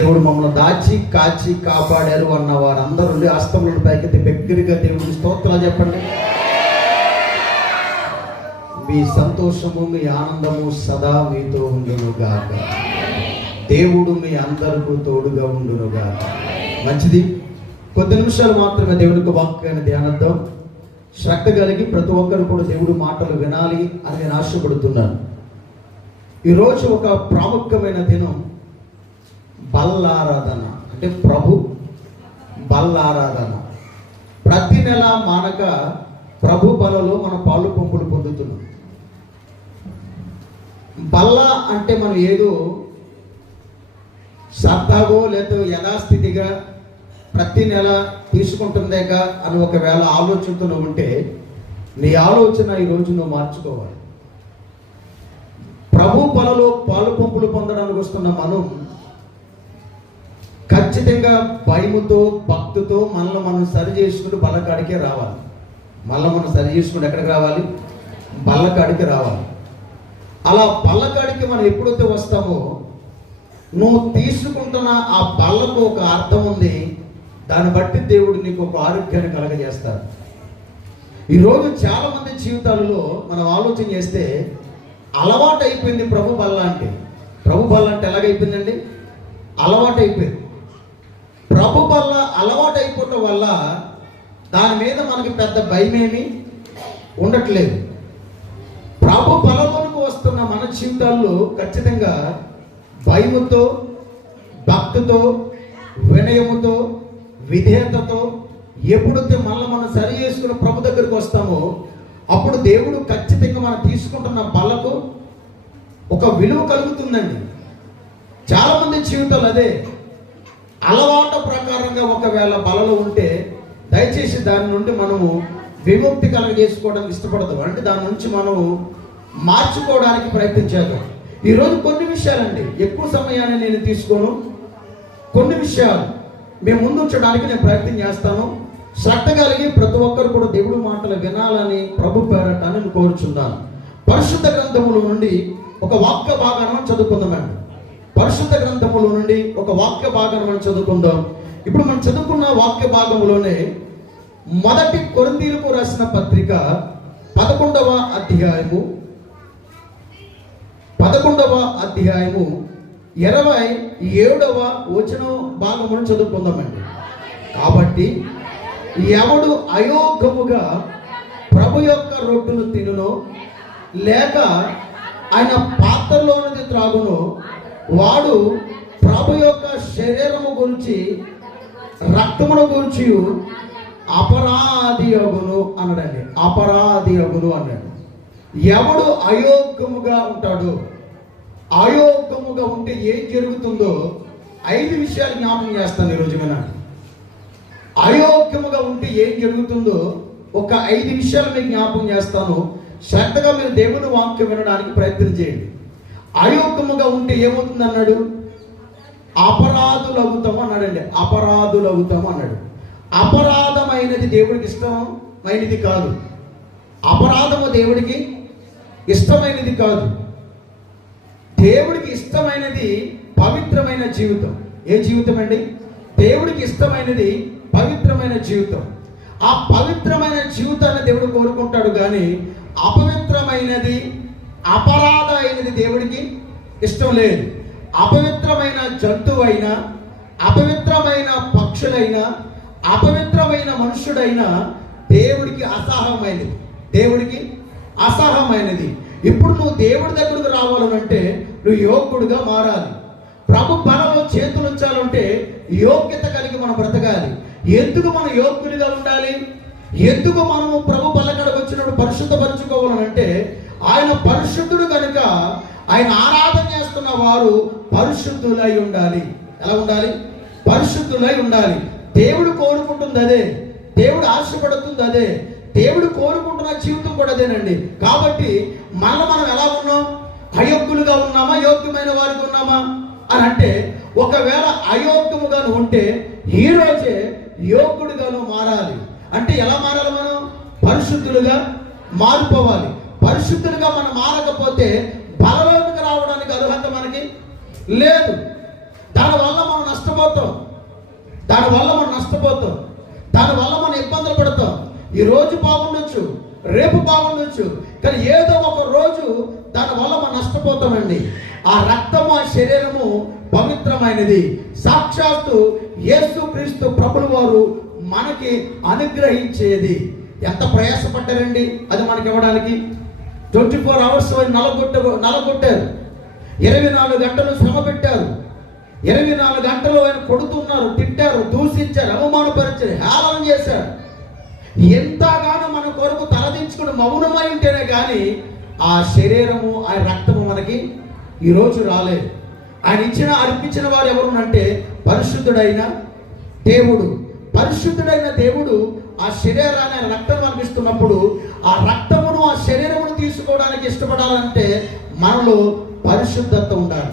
దేవుడు మమ్మల్ని దాచి కాచి కాపాడారు అన్న వారందరూ ఉండి అస్తములను పైకెత్తి దగ్గరగా దేవుడికి స్తోత్రాలు చెప్పండి. మీ సంతోషము మీ ఆనందము సదా మీతో ఉండునుగాక. దేవుడు మీ అందరికీ తోడుగా ఉండునుగాక. మంచిది. కొద్ది నిమిషాలు మాత్రమే దేవుడికి వాక్యాన్ని ధ్యానిద్దాం. శ్రద్ధ కలిగి ప్రతి ఒక్కరు కూడా దేవుడు మాటలు వినాలి అని నేను ఆశపడుతున్నాను. ఈరోజు ఒక ప్రాముఖ్యమైన దినం. బల్లారాధన. అంటే ప్రభు బల్లారాధన. ప్రతి నెల మానక ప్రభు బలలో మన పాలు పంపులు పొందుతున్నాం. బల్ల అంటే మనం ఏదో సరదాగో లేదో యథాస్థితిగా ప్రతి నెల తీసుకుంటుందేగా అని ఒకవేళ ఆలోచనతో నువ్వు ఉంటే నీ ఆలోచన ఈరోజు నువ్వు మార్చుకోవాలి. ప్రభు బలలో పాలు పంపులు పొందడానికి వస్తున్న మనం ఖచ్చితంగా భయముతో భక్తితో మనల్ని మనం సరి చేసుకుంటూ బల్లకాడికే రావాలి. మళ్ళీ మనం సరి చేసుకుంటూ ఎక్కడికి రావాలి? బల్లకాడికి రావాలి. అలా బల్లకాడికి మనం ఎప్పుడైతే వస్తామో నువ్వు తీసుకుంటున్న ఆ బల్లకు ఒక అర్థం ఉంది. దాన్ని బట్టి దేవుడు నీకు ఒక ఆరోగ్యాన్ని కలగజేస్తారు ఈరోజు చాలామంది జీవితాలలో మనం ఆలోచన చేస్తే అలవాటు అయిపోయింది ప్రభు బల్ల అంటే. ప్రభు బల్ల అంటే ఎలాగైపోయిందండి? అలవాటు అయిపోయింది ప్రభు బల్ల అలవాటు అయిపోవటం వల్ల దాని మీద మనకి పెద్ద భయమేమి ఉండట్లేదు. ప్రభు బలంలోనికి వస్తున్న మన జీవితాల్లో ఖచ్చితంగా భయముతో భక్తితో వినయముతో విధేయతతో ఎప్పుడైతే మళ్ళీ మనం సరి చేసుకుని ప్రభు దగ్గరికి వస్తామో అప్పుడు దేవుడు ఖచ్చితంగా మనం తీసుకుంటున్న బలకు ఒక విలువ కలుగుతుందండి. చాలామంది జీవితాలు అదే. అలవాటు ప్రకారంగా ఒకవేళ బలలు ఉంటే దయచేసి దాని నుండి మనము విముక్తి కలగజేసుకోవడానికి ఇష్టపడతాం అంటే దాని నుంచి మనము మార్చుకోవడానికి ప్రయత్నించేద్దాం ఈరోజు కొన్ని విషయాలండి. ఎక్కువ సమయాన్ని నేను తీసుకోను. కొన్ని విషయాలు మేము ముందు ఉంచడానికి నేను ప్రయత్నం చేస్తాను. శ్రద్ధ కలిగి ప్రతి ఒక్కరు కూడా దేవుడి మాటలు వినాలని ప్రభు పేరట నేను కోరుచున్నాను. పరిశుద్ధ గ్రంథముల నుండి ఒక వాక్య భాగాన్ని చదువుకుందామండి. పరిశుద్ధ గ్రంథములో నుండి ఒక వాక్య భాగాన్ని మనం చదువుకుందాం. ఇప్పుడు మనం చదువుకున్న వాక్య భాగంలోనే మొదటి కొరిందీలకు రాసిన పత్రిక పదకొండవ అధ్యాయము పదకొండవ అధ్యాయము ఇరవై ఏడవ వచన భాగమును చదువుకుందామండి. కాబట్టి ఎవడు అయోగ్యముగా ప్రభు యొక్క రొట్టును తినును లేక ఆయన పాత్రలోనిది త్రాగును వాడు ప్రభు యొక్క శరీరము గురించి రక్తమును గురించి అపరాధి యోగులు అన్నాడండి అపరాధి యోగులు అన్నాడు ఎవడు అయోగ్యముగా ఉంటాడు అయోగ్యముగా ఉంటే ఏం జరుగుతుందో ఐదు విషయాలు జ్ఞాపకం చేస్తాను ఈరోజు వినండి అయోగ్యముగా ఉంటే ఏం జరుగుతుందో ఒక ఐదు విషయాలు మీకు జ్ఞాపకం చేస్తాను. శ్రద్ధగా మీరు దేవుని వాక్యం వినడానికి ప్రయత్నం చేయండి. అయోగ్యముగా ఉంటే ఏమవుతుంది అన్నాడు అపరాధులు అవుతాము అన్నాడండి అపరాధులు అవుతాము అన్నాడు అపరాధమైనది దేవుడికి ఇష్టమైనది కాదు. అపరాధము దేవుడికి ఇష్టమైనది కాదు. దేవుడికి ఇష్టమైనది పవిత్రమైన జీవితం. ఏ జీవితం అండి? దేవుడికి ఇష్టమైనది పవిత్రమైన జీవితం. ఆ పవిత్రమైన జీవితాన్ని దేవుడు కోరుకుంటాడు కానీ అపవిత్రమైనది అపరాధ అయినది దేవుడికి ఇష్టం లేదు. అపవిత్రమైన జంతువైనా అపవిత్రమైన పక్షులైనా అపవిత్రమైన మనుషుడైనా దేవుడికి అసహమైనది దేవుడికి అసహమైనది ఇప్పుడు నువ్వు దేవుడి దగ్గరకు రావాలనంటే నువ్వు యోగ్యుడిగా మారాలి. ప్రభు బలంలో చేతులు ఉంచాలంటే యోగ్యత కలిగి మనం బ్రతకాలి. ఎందుకు మనం యోగ్యుడిగా ఉండాలి? ఎందుకు మనము ప్రభు బలకడకు వచ్చినప్పుడు పరిశుద్ధపరచుకోవాలనంటే ఆయన పరిశుద్ధుడు కనుక ఆయన ఆరాధన చేస్తున్న వారు పరిశుద్ధులై ఉండాలి. ఎలా ఉండాలి? పరిశుద్ధులై ఉండాలి. దేవుడు కోరుకుంటుంది అదే దేవుడు ఆశపడుతుంది అదే. దేవుడు కోరుకుంటున్న జీవితం కూడా అదేనండి. కాబట్టి మనం మనం ఎలా ఉన్నాం? అయోగ్యులుగా ఉన్నామా? యోగ్యమైన వారికి ఉన్నామా? అని అంటే ఒకవేళ అయోగ్యముగాను ఉంటే ఈ రోజే యోగ్యుడిగాను మారాలి. అంటే ఎలా మారాలి మనం? పరిశుద్ధులుగా మారిపోవాలి. పరిశుద్ధులుగా మనం మారకపోతే బలలోనికి రావడానికి అర్హత మనకి లేదు. దానివల్ల మనం నష్టపోతాం. దానివల్ల మనం నష్టపోతాం. దానివల్ల మనం ఇబ్బందులు పడతాం. ఈ రోజు బాగుండొచ్చు రేపు బాగుండొచ్చు కానీ ఏదో ఒక రోజు దానివల్ల మనం నష్టపోతామండి. ఆ రక్తము ఆ శరీరము పవిత్రమైనది. సాక్షాత్తు యేసు క్రీస్తు ప్రభులు వారు మనకి అనుగ్రహించేది. ఎంత ప్రయాసపడ్డారండి? అది మనకి ఇవ్వడానికి ట్వంటీ ఫోర్ అవర్స్ నలగొట్ట నలగొట్టారు. ఇరవై నాలుగు గంటలు శ్రమ పెట్టారు. ఇరవై నాలుగు గంటలు ఆయన కొడుతున్నారు తిట్టారు దూషించారు అవమానపరిచారు హేళన చేశారు. ఎంతగానో మన కొరకు తలదించుకుని మౌనమై ఉంటేనే కానీ ఆ శరీరము ఆ రక్తము మనకి ఈరోజు రాలేదు. ఆయన ఇచ్చిన అర్పించిన వారు ఎవరునంటే పరిశుద్ధుడైన దేవుడు. పరిశుద్ధుడైన దేవుడు ఆ శరీరాన్ని ఆయన రక్తం కనిపిస్తున్నప్పుడు ఆ రక్తమును ఆ శరీరమును తీసుకోవడానికి ఇష్టపడాలంటే మనలో పరిశుద్ధత ఉండాలి.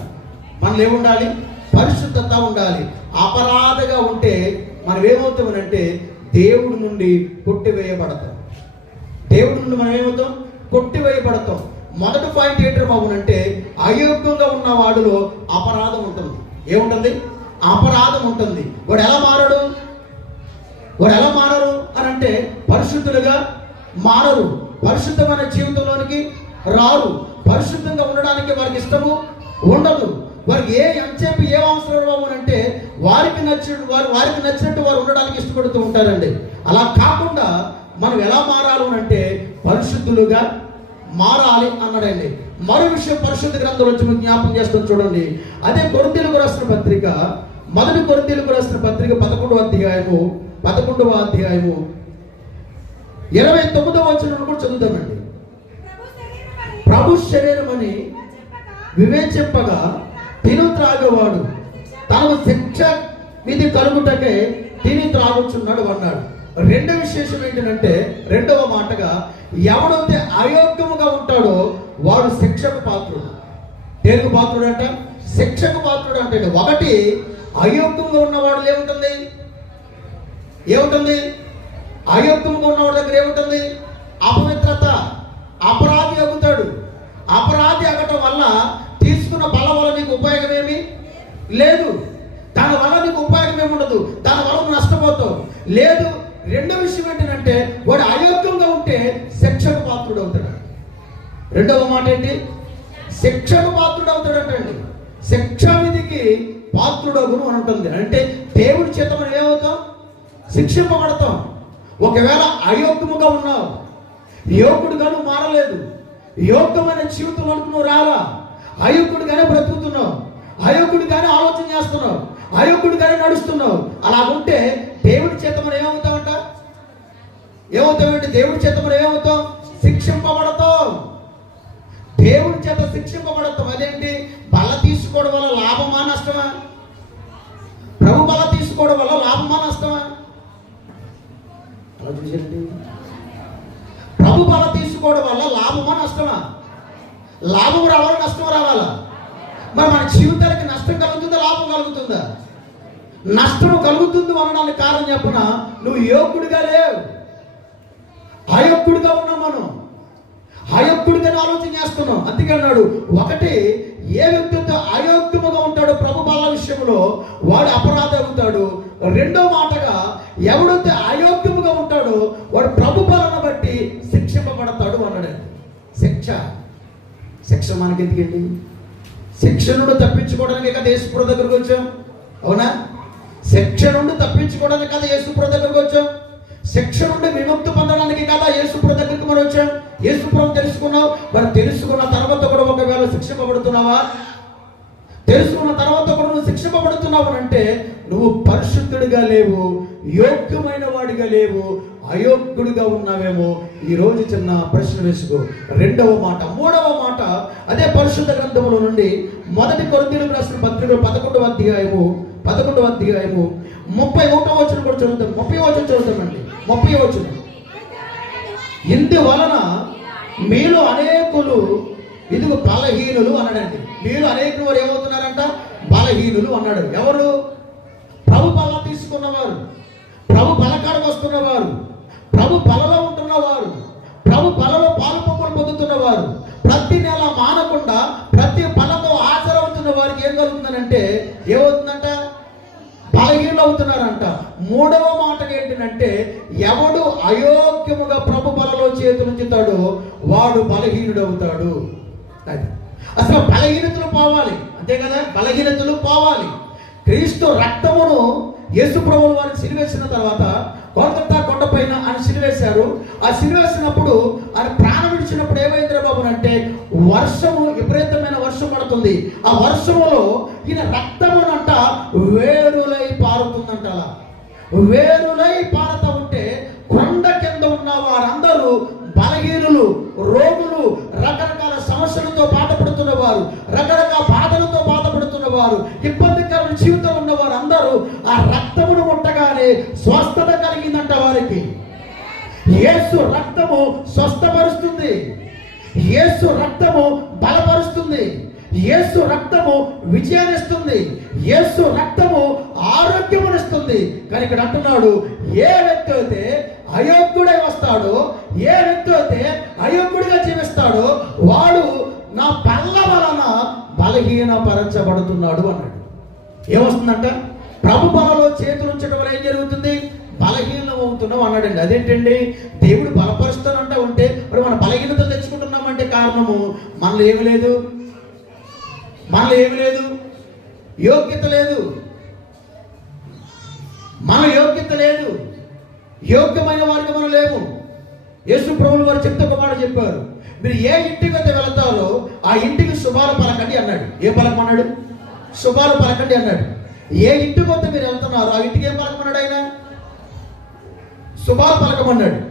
మనలో ఏముండాలి పరిశుద్ధత ఉండాలి. అపరాధగా ఉంటే మనం ఏమవుతామనంటే దేవుడి నుండి కొట్టివేయబడతాం. దేవుడి నుండి మనం ఏమవుతాం? కొట్టివేయబడతాం. మొదటి పాయింట్ ఏంటి బాబునంటే అయోగ్యంగా ఉన్న వాడిలో అపరాధం ఉంటుంది. ఏముంటుంది? అపరాధం ఉంటుంది. వాడు ఎలా మారడు? వాడు ఎలా మారడు? అని అంటే పరిశుద్ధులుగా మారరు. పరిశుద్ధమైన జీవితంలోనికి రారు. పరిశుద్ధంగా ఉండడానికి వారికి ఇష్టము ఉండదు. వారికి ఏ ఎంతసేపు ఏ అవసరం అంటే వారికి నచ్చిన వారు వారికి నచ్చినట్టు వారు ఉండడానికి ఇష్టపడుతూ ఉంటారండి. అలా కాకుండా మనం ఎలా మారాలి అంటే పరిశుద్ధులుగా మారాలి అన్నాడండి. మరో విషయం పరిశుద్ధ గ్రంథంలో వచ్చి జ్ఞాపం చేస్తాం చూడండి. అదే కొరతీలకు రాసిన పత్రిక మొదటి కొరతీలకు రాసిన పత్రిక పదకొండవ అధ్యాయము పదకొండవ అధ్యాయము ఇరవై తొమ్మిదవ వచనం కూడా చదువుతామండి. ప్రభు శరీరం అని వివేచింపగా తిను త్రాగేవాడు. తనకు శిక్ష విధి కలుగుటకే తిని త్రాగుచున్నాడు అన్నాడు. రెండో విశేషం ఏంటంటే రెండవ మాటగా ఎవడైతే అయోగ్యముగా ఉంటాడో వాడు శిక్షకు పాత్రుడు. దేనికి పాత్రుడు అంట శిక్షకు పాత్రుడు అంటే ఒకటి అయోగ్యంగా ఉన్నవాడు ఏముంటుంది? ఏముంటుంది? అయోగ్యము ఉన్నవాడి దగ్గర ఏముంటుంది? అపవిత్రత. అపరాధి అగుతాడు అపరాధి అగటం వల్ల తీసుకున్న బలం వల్ల నీకు ఉపయోగం ఏమి? లేదు. దాని వల్ల నీకు ఉపయోగం ఏమి ఉండదు. దాని వల్ల నష్టపోతావు. లేదు. రెండో విషయం ఏంటంటే వాడు అయోగ్యంగా ఉంటే శిక్షకు పాత్రుడు అవుతాడు. రెండవ మాట ఏంటి? శిక్షకు పాత్రుడు అవుతాడంటండి శిక్షా విధికి పాత్రుడగును అని ఉంటుంది. అంటే దేవుడి చేత మనం ఏమవుతాం? శిక్షింపబడతాం. ఒకవేళ అయోగ్యముగా ఉన్నావు యోగుడుగా మారలేదు యోగ్యమైన జీవితం వరకు నువ్వు రాలా అయోగ్యుడుగానే బ్రతుకుతున్నావు అయోగ్యుడిగానే ఆలోచన చేస్తున్నావు అయోగ్యుడిగానే నడుస్తున్నావు అలా ఉంటే దేవుడి చేత మనం ఏమవుతామంట? ఏమవుతామంటే దేవుడి చేత మనం ఏమవుతాం? శిక్షింపబడతాం. దేవుడి చేత శిక్షింపబడతాం. అదేంటి? బల తీసుకోవడం వల్ల లాభమా నష్టమా? ప్రభు బల తీసుకోవడం వల్ల లాభమా నష్టమా? ఆలోచించండి ప్రభు బల తీసుకోవడం వల్ల లాభమా నష్టమా? లాభం రావాలా నష్టం రావాలా? మరి మన జీవితానికి నష్టం కలుగుతుందా లాభం కలుగుతుందా? నష్టం కలుగుతుంది అనడానికి కారణం చెప్పిన? నువ్వు యోగ్యుడిగా లేవు. అయోగ్యుడిగా ఉన్నాం మనం. అయోగ్యుడిగా ఆలోచన చేస్తున్నాం అందుకే అన్నాడు ఒకటి ఏ వ్యక్తితో అయోగ్యముగా ఉంటాడో ప్రభు బాల విషయంలో వాడు అపరాధ అవుతాడు. రెండో మాటగా ఎవడైతే శిక్ష మనకి ఎందుకండి శిక్ష నుండి తప్పించుకోవడానికి కదా యేసుప్రభు దగ్గరకు వచ్చాం. అవునా? శిక్ష నుండి తప్పించుకోవడానికి కదా యేసుప్రభు దగ్గరకు వచ్చాం. శిక్ష నుండి విముక్తి పొందడానికి కదా యేసుప్రభు దగ్గరికి మనం వచ్చాం. యేసుప్రభు తెలుసుకున్నావు? మరి తెలుసుకున్న తర్వాత కూడా ఒకవేళ శిక్షింపబడుతున్నావా? తెలుసుకున్న తర్వాత కూడా నువ్వు శిక్షింపబడుతున్నావు అంటే నువ్వు పరిశుద్ధుడిగా లేవు యోగ్యమైన వాడిగా లేవు అయోగ్యుడిగా ఉన్నావేమో ఈ రోజు చిన్న ప్రశ్న వేసుకో. రెండవ మాట మూడవ మాట అదే పరిశుద్ధ గ్రంథంలో నుండి మొదటి కొరింథీయులకు రాసిన పత్రిక పదకొండవ అధ్యాయము పదకొండవ అధ్యాయము ముప్పై ఒకటో వచ్చిన కూడా చదువుతాం. ముప్పై వచ్చిన చదువుతామండి. ముప్పై వచ్చిన ఇందువలన మీలో అనేకులు ఇదిగో బలహీనులు అన్నాడండి. మీరు అనేకులు వారు ఏమవుతున్నారంట? బలహీనులు అన్నాడు. ఎవరు? ప్రభు బల తీసుకున్నవారు. ప్రభు బలకాడకు వస్తున్నవారు. ప్రభు బలలో ఉంటున్నవారు. ప్రభు బలలో పాలు పంపులు పొందుతున్నవారు. ప్రతి నెల మానకుండా ప్రతి పనతో ఆచరవుతున్న వారికి ఏం కలుగుతుందంటే ఏమవుతుందంట? బలహీనలు అవుతున్నారంట. మూడవ మాట ఏంటంటే ఎవడు అయోగ్యముగా ప్రభు బలలో చేతులుంచుతాడో వాడు బలహీనుడు అవుతాడు అది. అసలు బలహీనతలు పోవాలి. అంతే కదా? బలహీనతలు పోవాలి. క్రీస్తు రక్తమును యేసు ప్రభువు వారిని సిరివేసిన తర్వాత గోల్కొత్తా కొండపైన ఆయన సిరివేశారు. ఆ సిరివేసినప్పుడు ఆయన ప్రాణం విడిచినప్పుడు ఏమైందిరా బాబు అంటే వర్షము విపరీతమైన వర్షం పడుతుంది. ఆ వర్షములో ఈయన రక్తమునంట వేరులై పారుతుందంట అలా వేరులై పారుతూ ఉంటే కొండ కింద ఉన్న వారందరూ బలహీనులు రోగులు రకరకాల సమస్యలతో బాధపడుతున్న వారు రకరకాల బాధలతో బాధపడుతున్న వారు ఇబ్బందికరమైన జీవితం ఉన్న వారందరూ అందరూ ఆ రక్తమును ముట్టగానే స్వస్థత కలిగిందంట వారికి. యేసు రక్తము స్వస్థపరుస్తుంది. యేసు రక్తము బలపరుస్తుంది. యేసు రక్తము విజయాన్నిస్తుంది యేసు రక్తము ఆరోగ్యమునిస్తుంది కానీ ఇక్కడ అంటున్నాడు ఏ వ్యక్తి అయితే అయోగ్యుడై వస్తాడో ఏ వ్యక్తి అయితే అయోగ్యుడిగా జీవిస్తాడో వాడు నా పళ్ళ వలన బలహీనపరచబడుతున్నాడు అన్నాడు. ఏమొస్తుందంట? ప్రభు బలలో చేతులు ఉంచడం వల్ల ఏం జరుగుతుంది? బలహీనం అవుతున్నాం అన్నాడండి. అదేంటండి? దేవుడు బలపరుస్తానంట ఉంటే మరి మన బలహీనతలు తెచ్చుకుంటున్నామంటే కారణము? మనలో ఏమి లేదు. మనలో ఏమి లేదు. యోగ్యత లేదు. మన యోగ్యత లేదు. యోగ్యమైన వారికి మనం లేము. యేసు ప్రభులు వారు చెప్తే ఒక మాట చెప్పారు. మీరు ఏ ఇంటికి అయితే వెళతారో ఆ ఇంటికి శుభాలు పలకండి అన్నాడు. ఏ పలకమన్నాడు? శుభాలు పలకండి అన్నాడు. ఏ ఇంటి కొత్త మీరు వెళ్తున్నారు? ఆ ఇంటికి ఏం పలకమన్నాడు ఆయన? శుభాలు పలకమన్నాడు.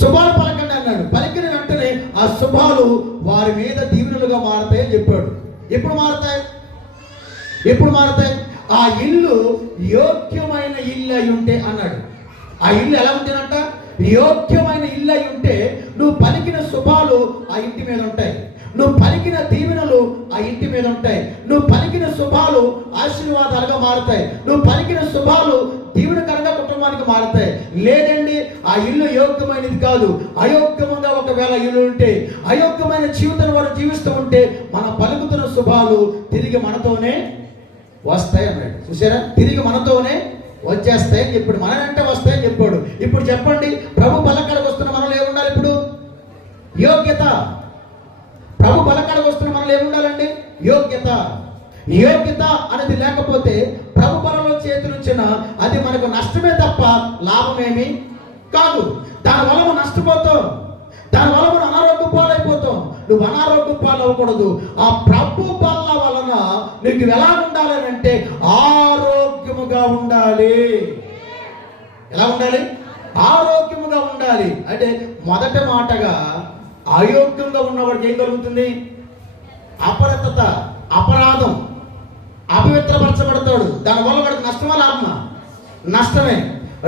శుభాలు పలకండి అన్నాడు. పలికిన వెంటనే ఆ శుభాలు వారి మీద దీవెనలుగా మారతాయని చెప్పాడు. ఎప్పుడు మారతాయి? ఎప్పుడు మారతాయి? ఆ ఇల్లు యోగ్యమైన ఇల్లు అయి ఉంటే అన్నాడు. ఆ ఇల్లు ఎలా ఉంటేనంట? యోగ్యమైన ఇల్లు అయి ఉంటే నువ్వు పలికిన శుభాలు ఆ ఇంటి మీద ఉంటాయి. నువ్వు పలికిన దీవెనలు ఆ ఇంటి మీద ఉంటాయి. నువ్వు పలికిన శుభాలు ఆశీర్వాదాలుగా మారుతాయి. నువ్వు పలికిన శుభాలు దీవెనకరంగా కుటుంబానికి మారుతాయి. లేదండి ఆ ఇల్లు యోగ్యమైనది కాదు. అయోగ్యముగా ఒకవేళ ఇల్లు ఉంటే అయోగ్యమైన జీవితం వారు జీవిస్తూ ఉంటే మనం పలుకుతున్న శుభాలు తిరిగి మనతోనే వస్తాయి అన్నాడు. చూసారా? తిరిగి మనతోనే వచ్చేస్తాయని చెప్పాడు. మన వస్తాయి వస్తాయని చెప్పాడు. ఇప్పుడు చెప్పండి ప్రభు బలకాలకు వస్తున్న మనలో ఏముండాలి ఇప్పుడు? యోగ్యత. ప్రభు బలకాలకు వస్తున్న మనలో ఏముండాలండి? యోగ్యత. యోగ్యత అనేది లేకపోతే ప్రభు బలంలో చేతులుంచిన అది మనకు నష్టమే తప్ప లాభమేమి కాదు. దాని వల్ల మనం నష్టపోతాం. దాని వల్ల మనం అనారోగ్య పాలైపోతాం. నువ్వు అనారోగ్య పాలవ్వకూడదు. ఆ ప్రభు బల్ల వలన నీకు ఎలా ఉండాలని అంటే ఆరోగ్యముగా ఉండాలి. ఎలా ఉండాలి? ఆరోగ్యముగా ఉండాలి. అంటే మొదట మాటగా అయోగ్యంగా ఉన్నవాడికి ఏం కలుగుతుంది? అపరతత అపరాధం అపవిత్రపరచబడతాడు. దానివల్ల వాడికి నష్టమా లాభమా? నష్టమే.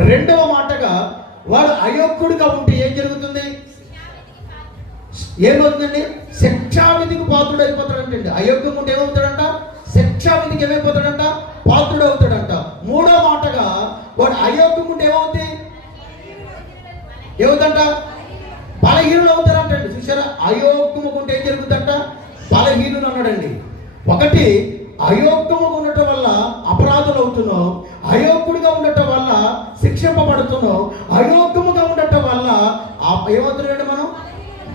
రెండవ మాటగా వాడు అయోగ్యుడిగా ఉంటే ఏం జరుగుతుంది? ఏమవుతుందండి శిక్షావిధికి పాత్రుడు అయిపోతాడంటండి. అయోగ్యం ఉంటే ఏమవుతాడంట? శిక్షావిధికి ఏమైపోతాడంట? పాత్రుడు అవుతాడంట. మూడో మాటగా వాడు అయోగ్యం ఉంటే ఏమవుతుంది ఏమవుతుందంట? బలహీనులు అవుతారంటండి చూసారా అయోగ్యము ఉంటే ఏం జరుగుతుందంట? బలహీనులు అన్నాడండి. ఒకటి అయోగ్యము ఉండటం వల్ల అపరాధులు అవుతున్నావు అయోగ్యుడిగా ఉండటం వల్ల శిక్షింపబడుతున్నావు అయోగ్యముగా ఉండటం వల్ల ఆ ఏమవుతున్నాడండి మనం?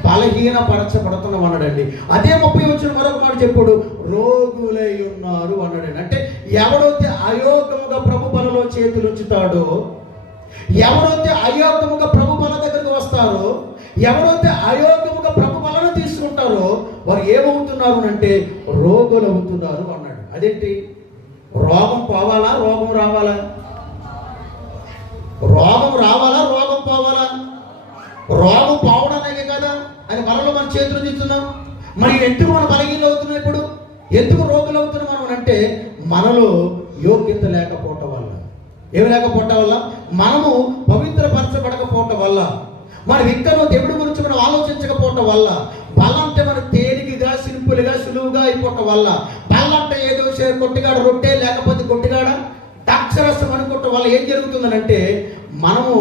బలహీనపరచబడుతున్నాం అన్నాడండి. అదే ముప్పై వచ్చిన మరొక మాట చెప్పుడు రోగులై ఉన్నారు అన్నాడండి. అంటే ఎవడైతే అయోగ్యముగా ప్రభు బలలో చేతులు ఉంచుతాడో ఎవరైతే అయోగ్యముగా ప్రభు బల దగ్గరకు వస్తారో ఎవరైతే అయోగ్యముగా ఏమవుతున్నారు అంటే రోగులు అవుతున్నారు అన్నాడు. అదేంటి? రోగం పోవాలా రోగం రావాలా? రోగం రావాలా రోగం పోవాలా? రోగం పోవడానికే కదా అని మనలో మన చేతులు దిద్దుతున్నాం మరి ఎందుకు మన బలహీనలు అవుతున్నాం ఇప్పుడు? ఎందుకు రోగులు అవుతున్నాం మనం అంటే మనలో యోగ్యత లేకపోవటం వల్ల. ఏమి లేకపోవటం వల్ల? మనము పవిత్రపరచబడకపోవటం వల్ల. మన విక్కను దేవుడి గురించి మనం ఆలోచించకపోవటం వల్ల. బలంటే మన తేలికగా సింపుల్గా సులువుగా అయిపోవటం వల్ల. బలంటే ఏదో కొట్టిగాడ రొట్టె లేకపోతే కొట్టిగాడ? ద్రాక్షరసం అనుకోవటం వల్ల ఏం జరుగుతుందనంటే మనము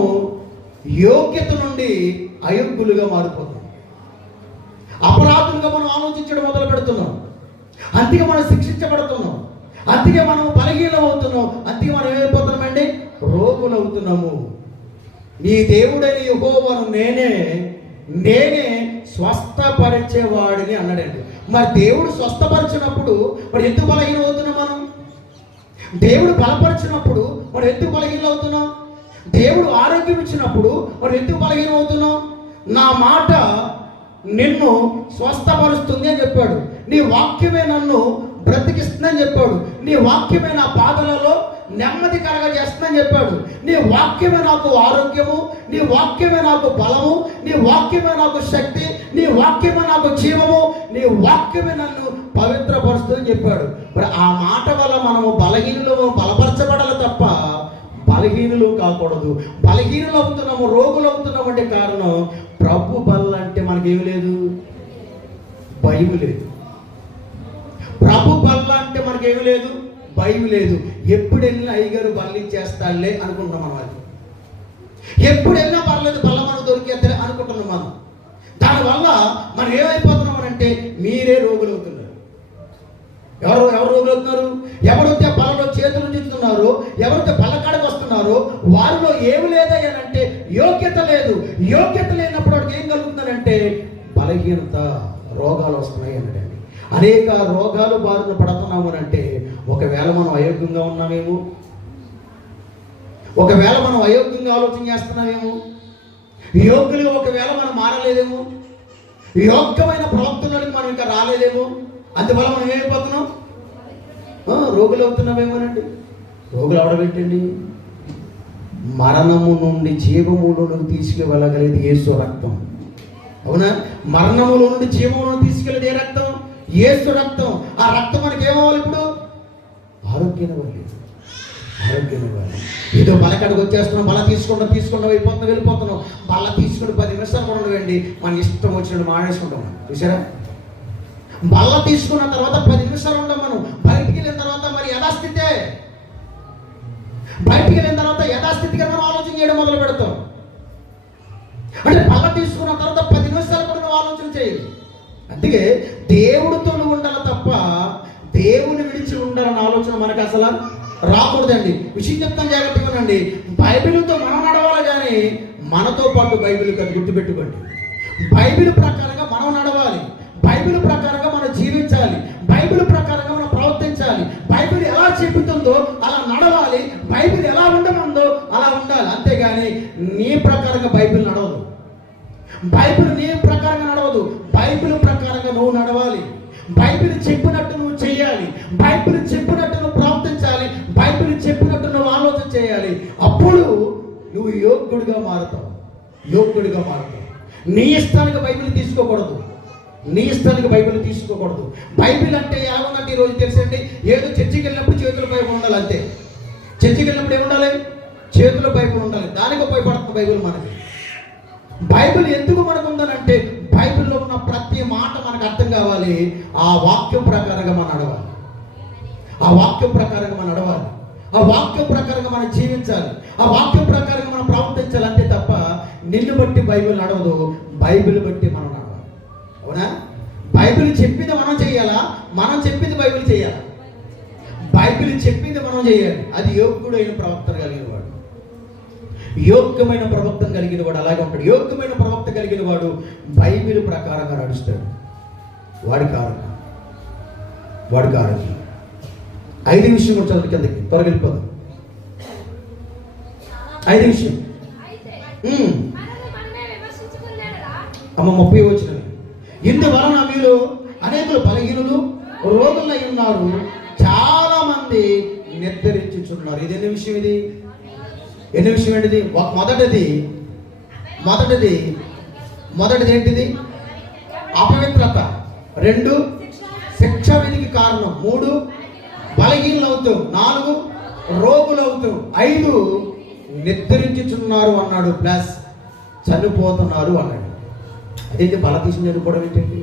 యోగ్యత నుండి అయోగ్యులుగా మారిపోతాం. అపరాధులుగా మనం ఆలోచించడం మొదలు పెడుతున్నాం. అందుకే మనం శిక్షించబడుతున్నాం. అందుకే మనం బలహీనం అవుతున్నాం అందుకే మనం రోగులు అవుతున్నాము నీ దేవుడని యెహోవాను నేనే నేనే స్వస్థపరిచేవాడిని అన్నాడండి. మరి దేవుడు స్వస్థపరిచినప్పుడు మరి ఎందుకు బలహీన అవుతున్నాం మనం? దేవుడు బలపరిచినప్పుడు మరి ఎందుకు బలహీన అవుతున్నాం? దేవుడు ఆరోగ్యం ఇచ్చినప్పుడు మరి ఎందుకు బలహీన అవుతున్నాం? నా మాట నిన్ను స్వస్థపరుస్తుంది అని చెప్పాడు. నీ వాక్యమే నన్ను బ్రతికిస్తుందని చెప్పాడు. నీ వాక్యమే నా పాదలలో నెమ్మది కలగజేస్తుందని చెప్పాడు. నీ వాక్యమే నాకు ఆరోగ్యము నీ వాక్యమే నాకు బలము నీ వాక్యమే నాకు శక్తి నీ వాక్యమే నాకు జీవము నీ వాక్యమే నన్ను పవిత్రపరుస్తుందని చెప్పాడు. మరి ఆ మాట వల్ల మనము బలహీనులు బలపరచబడాలి తప్ప బలహీనులు కాకూడదు. బలహీనులు అవుతున్నాము రోగులు అవుతున్నాము అంటే కారణం ప్రభు బల్ల అంటే మనకేమి లేదు? భయం లేదు. ప్రభు బల్ల అంటే మనకేమి లేదు? భయం లేదు. ఎప్పుడు వెళ్ళినా అయ్యగారు బల్ల ఇచ్చేస్తాడులే అనుకుంటున్నాం మనం అది ఎప్పుడు వెళ్ళినా పర్లేదు బల్ల మనకు దొరికేద్దలే అనుకుంటున్నాం మనం. దానివల్ల మనం ఏమైపోతున్నామనంటే మీరే రోగులు అవుతున్నారు. ఎవరు ఎవరు రోగులు అవుతున్నారు? ఎవరైతే బలలో చేతులు ఉంచుతున్నారో ఎవరైతే బల్లకాడకు వస్తున్నారో వారిలో ఏమి లేదయ్యానంటే యోగ్యత లేదు. యోగ్యత లేనప్పుడు వాడికి ఏం కలుగుతుందంటే బలహీనత రోగాలు వస్తున్నాయి అంటే అనేక రోగాలు బారిన పడుతున్నాము అంటే ఒకవేళ మనం అయోగ్యంగా ఉన్నామేమో? ఒకవేళ మనం అయోగ్యంగా ఆలోచన చేస్తున్నామేమో? యోగ్యులు ఒకవేళ మనం మారలేదేమో? యోగ్యమైన ప్రవక్తలోకి మనం ఇంకా రాలేదేమో? అందువల్ల మనం ఏమైపోతున్నాం? రోగులు అవుతున్నామేమోనండి రోగులు అవడబెట్టండి మరణము నుండి జీవములను తీసుకువెళ్ళగలిగేది యేసు రక్తం. అవునా? మరణములో నుండి జీవములను తీసుకెళ్ళేది ఏ రక్తం? ఏసు రక్తం. ఆ రక్తం మనకి ఏమవ్వాలి ఇప్పుడు? ఆరోగ్యం ఇవ్వండి ఆరోగ్యం ఇవ్వాలి ఏదో బలకడికి వచ్చేస్తున్నాం బల తీసుకుంటాం తీసుకుంటాం అయిపోతున్నాం వెళ్ళిపోతున్నాం. బల తీసుకుని పది నిమిషాలు కూడా ఉండవండి మన ఇష్టం వచ్చినట్టు మానేసుకుంటాం చూసారా బల్ల తీసుకున్న తర్వాత పది నిమిషాలు ఉండం మనం. బయటికి వెళ్ళిన తర్వాత మరి యథాస్థితే? బయటికి వెళ్ళిన తర్వాత యథాస్థితిగా మనం ఆలోచన చేయడం మొదలు పెడతాం. అంటే బల్ల తీసుకున్న తర్వాత పది నిమిషాలు కూడా నువ్వు ఆలోచన చేయాలి. అందుకే దేవుడితో ఉండాలి తప్ప దేవుని విడిచి ఉండాలన్న ఆలోచన మనకు అసలు రాకూడదండి. విషయం చెప్తాను జాగ్రత్తగా ఉండండి. బైబిల్తో మనం నడవాలి కానీ మనతో పాటు బైబిల్ గుర్తు గుర్తుపెట్టుకోండి. బైబిల్ ప్రకారంగా మనం నడవాలి. బైబిల్ ప్రకారంగా మనం జీవించాలి. బైబిల్ ప్రకారంగా మనం ప్రవర్తించాలి. బైబిల్ ఎలా చెబుతుందో అలా నడవాలి. బైబిల్ ఎలా ఉండమందో అలా ఉండాలి. అంతేగాని నీ ప్రకారంగా బైబిల్ నడవదు. బైబిల్ నీ ప్రకారంగా నడవదు. బైబిల్ ప్రకారంగా నువ్వు నడవాలి. బైబిల్ చెప్పినట్టు నువ్వు బైబిల్ చెప్పినట్టు నువ్వు ప్రవర్తించాలి బైబిల్ చెప్పినట్టు నువ్వు ఆలోచన చేయాలి. అప్పుడు నువ్వు యోగ్యుడిగా మారుతావు. యోగ్యుడిగా మారుతావు. నీ ఇష్టానికి బైబిల్ తీసుకోకూడదు. నీ ఇష్టానికి బైబిల్ తీసుకోకూడదు. బైబిల్ అంటే ఏమన్నట్టు ఈరోజు తెలుసండి? ఏదో చర్చికి వెళ్ళినప్పుడు చేతుల బైబిల్ ఉండాలి అంతే. చర్చికి వెళ్ళినప్పుడు ఏముండాలి చేతుల బైబిల్ ఉండాలి. దానికి ఉపయోగపడుతుంది బైబిల్ మనకి. బైబిల్ ఎందుకు మనకు ఉందనంటే బైబిల్లో ఉన్న ప్రతి మాట మనకు అర్థం కావాలి. ఆ వాక్యం ప్రకారంగా మనం అడగాలి ఆ వాక్యం ప్రకారంగా మనం నడవాలి. ఆ వాక్యం ప్రకారంగా మనం జీవించాలి. ఆ వాక్యం ప్రకారంగా మనం ప్రవర్తించాలి అంతే తప్ప నిన్ను బట్టి బైబిల్ నడవదు. బైబిల్ బట్టి మనం నడవాలి. అవునా? బైబిల్ చెప్పింది మనం చేయాలా? మనం చెప్పింది బైబిల్ చేయాలా? బైబిల్ చెప్పింది మనం చేయాలి. అది యోగ్యుడైన ప్రవర్తన కలిగిన వాడు. యోగ్యమైన ప్రవక్తం కలిగిన వాడు అలాగే ఉంటాడు. యోగ్యమైన ప్రవక్త కలిగిన వాడు బైబిల్ ప్రకారంగా నడుస్తాడు. వాడి కారణం వాడి కారణం ఐదు విషయం కూడా చదువు కిందకి ఐదు విషయం అమ్మ ముప్పై వచ్చిన ఇందువలన మీరు అనేకులు బలహీనులు రోగులై ఉన్నారు. చాలా మంది నిర్ధరించుచున్నారు ఇది ఎన్ని విషయం ఇది? ఎన్ని విషయం ఏంటిది? మొదటిది మొదటిది మొదటిది ఏంటిది? అపవిత్రత. రెండు శిక్ష విధికి కారణం. మూడు బలహీనలు అవుతూ నాలుగు రోగులు అవుతూ ఐదు నిద్రించుచున్నారు అన్నాడు ప్లస్ చనిపోతున్నారు అన్నాడు. అదేంటి బలతీసి చనిపోవడం ఏంటండి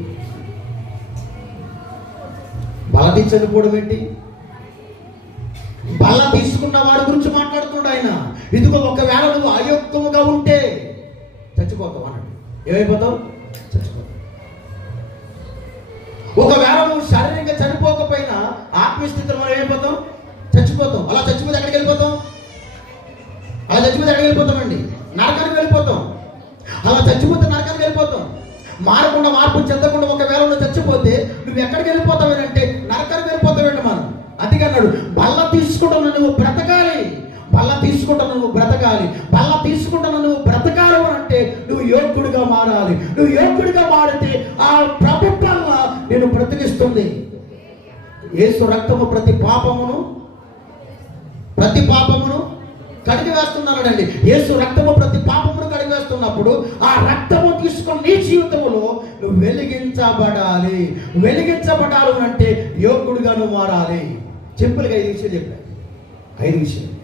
బల చనిపోవడం ఏంటి? బల తీసుకున్న వాడి గురించి మాట్లాడుతున్నాడు ఆయన. ఇదిగో ఒకవేళ నువ్వు అయోక్తముగా ఉంటే చచ్చిపోతావు అన్నాడు. ఏమైపోతావు? ఒకవేళ నువ్వు శారీరకంగా చనిపోకపోయినా ఆత్మస్థితిలో మనం ఏమైపోతాం? చచ్చిపోతాం. అలా చచ్చిపోతే ఎక్కడికి వెళ్ళిపోతాం? అలా చచ్చిపోతే ఎక్కడికి వెళ్ళిపోతామండి నరకానికి వెళ్ళిపోతాం. అలా చచ్చిపోతే నరకానికి వెళ్ళిపోతాం. మారకుండా మార్పు చెందకుండా ఒకవేళ నువ్వు చచ్చిపోతే నువ్వు ఎక్కడికి వెళ్ళిపోతావేనంటే నరకానికి వెళ్ళిపోతావేంటి మనం. అందుకన్నాడు బల్ల తీసుకుంటున్న నువ్వు బ్రతకాలి. బల్ల తీసుకుంటున్న నువ్వు బ్రతకాలి. బల్ల తీసుకుంటున్న నువ్వు బ్రతకాలి అంటే నువ్వు యోగ్యుడిగా మారాలి. నువ్వు యోగ్యుడిగా మారితే ఆ బ్రతికిస్తుంది ఏసు రక్తము ప్రతి పాపమును ప్రతి పాపమును కడిగి వేస్తున్నాడండి. యేసు రక్తము ప్రతి పాపమును కడిగి వేస్తున్నప్పుడు ఆ రక్తము తీసుకొని నీ జీవితంలో నువ్వు వెలిగించబడాలి. వెలిగించబడాలి అంటే యోగుడుగా నువ్వు మారాలి. చెప్పులుగా ఐదు విషయాలు చెప్పాను. ఐదు విషయాలు.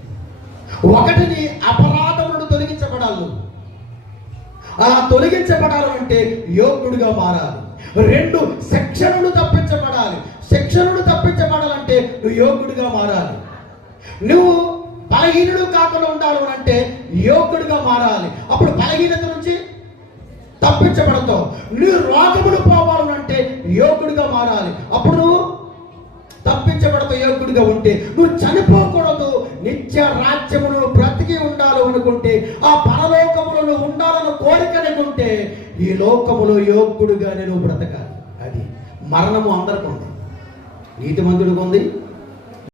ఒకటిని అపరాధములను తొలగించబడాలి. ఆ అలా యోగుడుగా మారాలి. రెండు శిక్షణను తప్పించబడాలి. శిక్షణుడు తప్పించబడాలంటే నువ్వు యోగుడిగా మారాలి. నువ్వు బలహీనుడు కాకుండా ఉండాలి అని అంటే యోగుడిగా మారాలి. అప్పుడు బలహీనత నుంచి తప్పించబడతావు. నువ్వు రోగములు పోవాలి అంటే యోగుడిగా మారాలి. అప్పుడు తప్పించబడత తప్పించబడతావు యోగుడిగా ఉంటే నువ్వు చనిపోకూడదు. నిత్య రాజ్యమును బ్రతికి ఉండాలి అనుకుంటే ఆ పరలోకములను ఉండాలని కోరిక అనుకుంటే ఈ లోకములో యోగుడుగా నేను బ్రతకాలి. అది మరణము అందరికి ఉంది నీతిమంతుడికి ఉంది